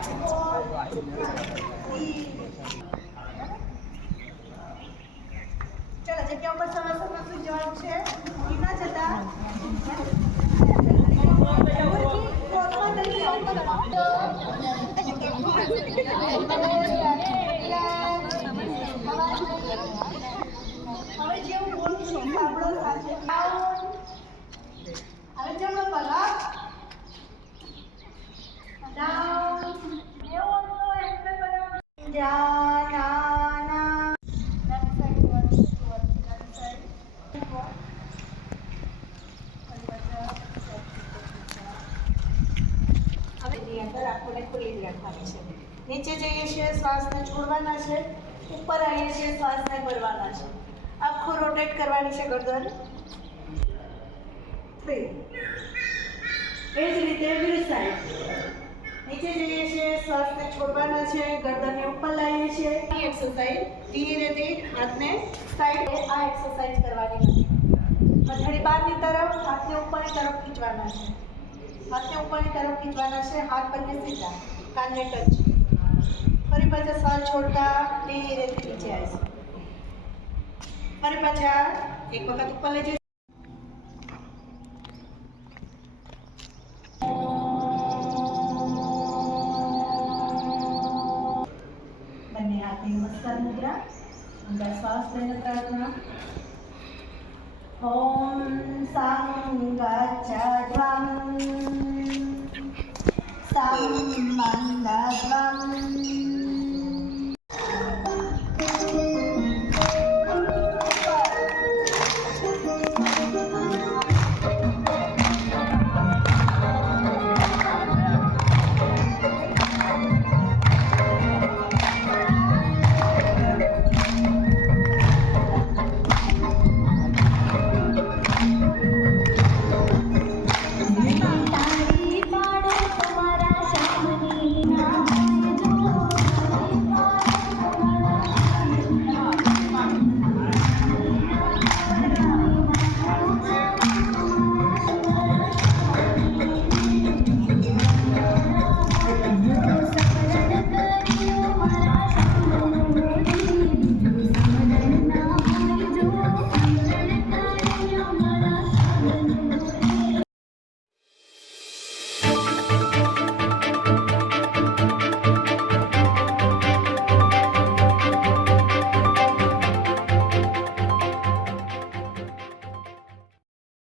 ચલો જગ્યા ઉપર સરસ સુઈ જવાનું છે. ના જતા હવે જેવું બોલું છું સાંભળો સાથે. હવે જમણો પગ ડાઉન એવું એન્ટર કરો. જાના નીચે જઈએ છીએ, શ્વાસને છોડવાના છે. ઉપર આવીએ છીએ, શ્વાસને ભરવાના છે. આખું રોટેટ કરવાની છે ગરદન. 3 એ જ રીતે વિરુદ્ધ સાઈડ. નીચે જઈએ છીએ, શ્વાસને છોડવાના છે, ગરદનને ઉપર લાવીએ છીએ. એક્સરસાઇઝ ધીરે ધીરે હાથને સાઈડ. આ એક્સરસાઇઝ કરવાની નથી. હથેળી બહારની તરફ, હાથને ઉપરની તરફ ખીંચવાના છે. હાથને ઉપરની તરફ ખીંચવાના છે. હાથ બંને સીધા, કાનને ટચ. ફરી પાછા શ્વાસ છોડતા ધીરેથી નીચે આવીશું. ફરી પાછા એક વખત ઉપર લઈ જઈશું. બંને હાથની નમસ્કાર મુદ્રા. અંદર શ્વાસ લઈને પ્રાર્થના. ઓમ સંગચ્છધ્વં સંમંગધ્વં